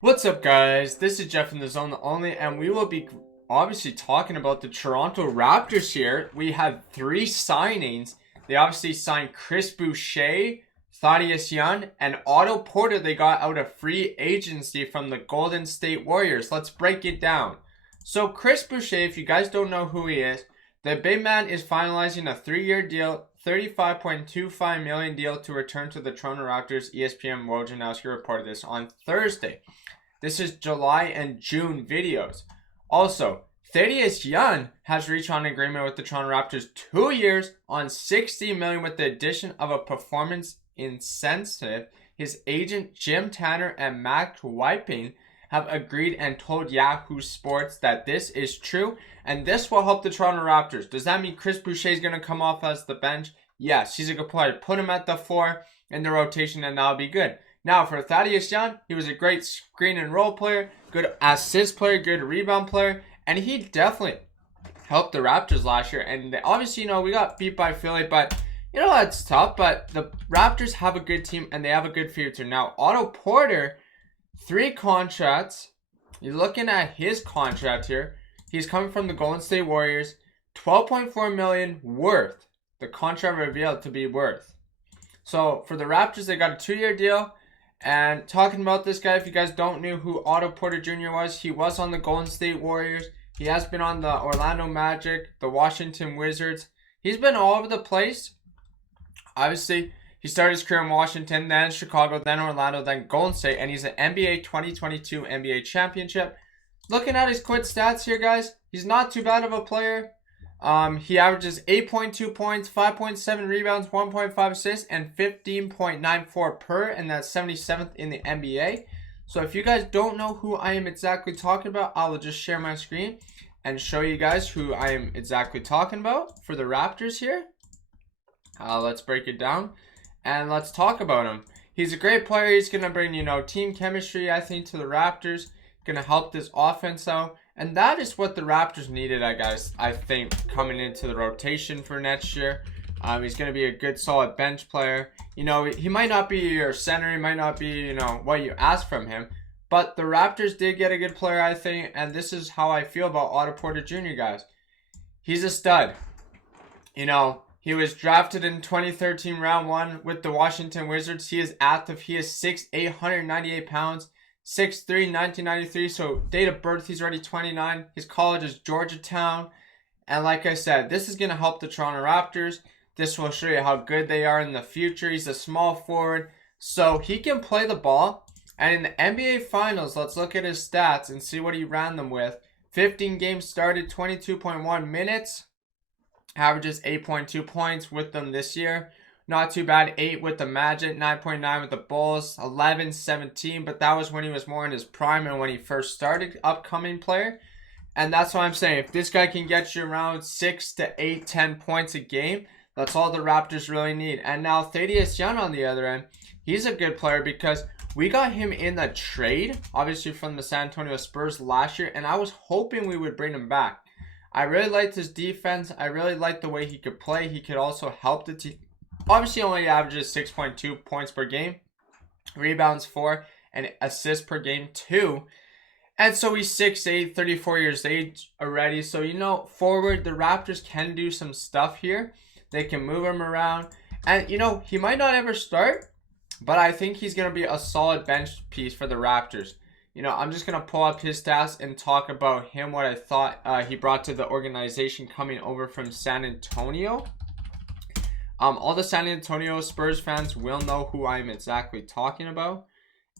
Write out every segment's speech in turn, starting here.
What's up, guys? This is Jeff in the Zone Only, and we will be obviously talking about the Toronto Raptors here. We had three signings. They obviously signed Chris Boucher, Thaddeus Young, and Otto Porter. They got out of free agency from the Golden State Warriors. Let's break it down. So, Chris Boucher, if you guys don't know who he is, the big man is finalizing a 3-year deal, $35.25 million deal to return to the Toronto Raptors. ESPN Wojnarowski reported this on Thursday. This is July and June videos. Also, Thaddeus Young has reached an agreement with the Toronto Raptors 2 years on $60 million with the addition of a performance incentive. His agent Jim Tanner and Matt Wiping have agreed and told Yahoo Sports that this is true, and this will help the Toronto Raptors. Does that mean Chris Boucher is going to come off as the bench? Yes, he's a good player. Put him at the 4 in the rotation and that'll be good. Now, for Thaddeus Young, he was a great screen and roll player, good assist player, good rebound player, and he definitely helped the Raptors last year. And obviously, we got beat by Philly, but that's tough. But the Raptors have a good team and they have a good future. Now, Otto Porter, 3 contracts. You're looking at his contract here. He's coming from the Golden State Warriors, $12.4 million worth. The contract revealed to be worth. So for the Raptors, they got a 2-year deal. And talking about this guy, if you guys don't know who Otto Porter Jr. was, he was on the Golden State Warriors. He has been on the Orlando Magic, the Washington Wizards. He's been all over the place. Obviously, he started his career in Washington, then Chicago, then Orlando, then Golden State, and he's an NBA 2022 NBA championship. Looking at his quick stats here, guys, he's not too bad of a player. He averages 8.2 points, 5.7 rebounds, 1.5 assists, and 15.94 per, and that's 77th in the NBA. So if you guys don't know who I am exactly talking about, I will just share my screen and show you guys who I am exactly talking about for the Raptors here. Let's break it down and let's talk about him. He's a great player. He's going to bring, team chemistry, I think, to the Raptors. Going to help this offense out. And that is what the Raptors needed, I think, coming into the rotation for next year. He's going to be a good, solid bench player. He might not be your center. He might not be, what you ask from him. But the Raptors did get a good player, I think. And this is how I feel about Otto Porter Jr., guys. He's a stud. He was drafted in 2013 round 1 with the Washington Wizards. He is active. He is 6'8", 198 pounds. 6'3", 1993, so date of birth, he's already 29. His college is Georgetown. And like I said, this is going to help the Toronto Raptors. This will show you how good they are in the future. He's a small forward, so he can play the ball. And in the NBA Finals, let's look at his stats and see what he ran them with. 15 games started, 22.1 minutes. Averages 8.2 points with them this year. Not too bad. 8 with the Magic, 9.9 with the Bulls, 11, 17. But that was when he was more in his prime and when he first started, upcoming player. And that's why I'm saying, if this guy can get you around 6 to 8, 10 points a game, that's all the Raptors really need. And now Thaddeus Young on the other end, he's a good player because we got him in a trade, obviously from the San Antonio Spurs last year. And I was hoping we would bring him back. I really liked his defense. I really liked the way he could play. He could also help the team. Obviously, only averages 6.2 points per game, rebounds 4, and assists per game 2. And so he's 6'8", 34 years age already. So, forward, the Raptors can do some stuff here. They can move him around. And, he might not ever start, but I think he's going to be a solid bench piece for the Raptors. I'm just going to pull up his stats and talk about him, what I thought he brought to the organization coming over from San Antonio. All the San Antonio Spurs fans will know who I'm exactly talking about.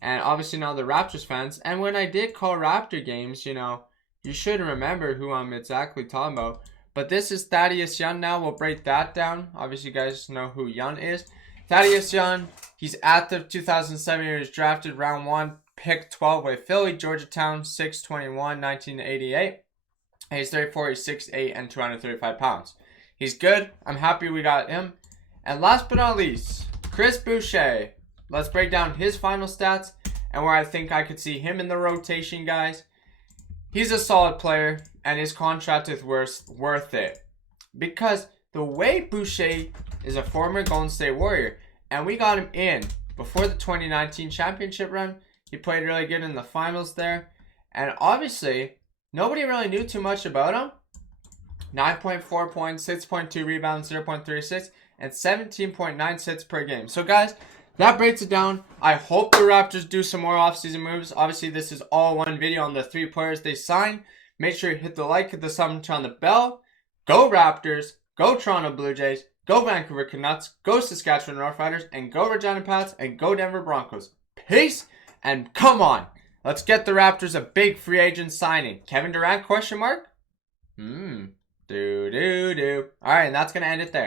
And obviously now the Raptors fans. And when I did call Raptor games, you should remember who I'm exactly talking about. But this is Thaddeus Young now. We'll break that down. Obviously you guys know who Young is. Thaddeus Young, he's active 2007. He was drafted round 1, pick 12 with Philly, Georgetown, 6'21", 1988. And he's 34, he's 6'8", and 235 pounds. He's good. I'm happy we got him. And last but not least, Chris Boucher. Let's break down his final stats and where I think I could see him in the rotation, guys. He's a solid player, and his contract is worth it. Because the way Boucher is a former Golden State Warrior, and we got him in before the 2019 championship run, He played really good in the finals there. And obviously, nobody really knew too much about him. 9.4 points, 6.2 rebounds, 0.3 assists, and 17.9 assists per game. So guys, that breaks it down. I hope the Raptors do some more offseason moves. Obviously, this is all one video on the 3 players they signed. Make sure you hit the like, hit the sub, and turn on the bell. Go Raptors, go Toronto Blue Jays, go Vancouver Canucks, go Saskatchewan Roughriders, and go Regina Pats, and go Denver Broncos. Peace, and come on. Let's get the Raptors a big free agent signing. Kevin Durant, question mark? Alright, and that's going to end it there.